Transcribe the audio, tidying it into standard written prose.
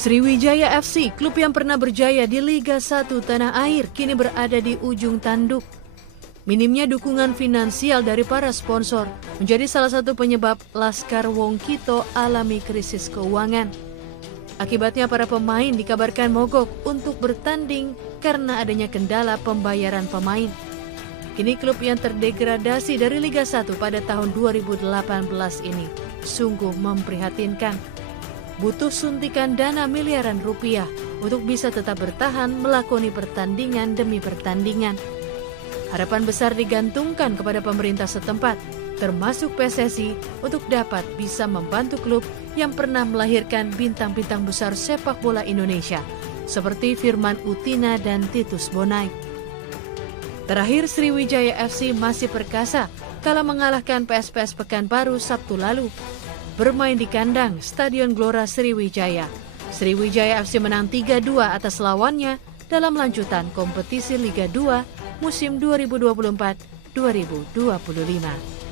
Sriwijaya FC, klub yang pernah berjaya di Liga 1 tanah air, kini berada di ujung tanduk. Minimnya dukungan finansial dari para sponsor menjadi salah satu penyebab Laskar Wong Kito alami krisis keuangan. Akibatnya para pemain dikabarkan mogok untuk bertanding karena adanya kendala pembayaran pemain. Kini klub yang terdegradasi dari Liga 1 pada tahun 2018 ini sungguh memprihatinkan. Butuh suntikan dana miliaran rupiah untuk bisa tetap bertahan melakoni pertandingan demi pertandingan. Harapan besar digantungkan kepada pemerintah setempat, termasuk PSSI, untuk dapat bisa membantu klub yang pernah melahirkan bintang-bintang besar sepak bola Indonesia, seperti Firman Utina dan Titus Bonai. Terakhir, Sriwijaya FC masih perkasa kala mengalahkan PSPS Pekanbaru Sabtu lalu. Bermain di kandang Stadion Gelora Sriwijaya. Sriwijaya FC menang 3-2 atas lawannya dalam lanjutan kompetisi Liga 2 musim 2024-2025.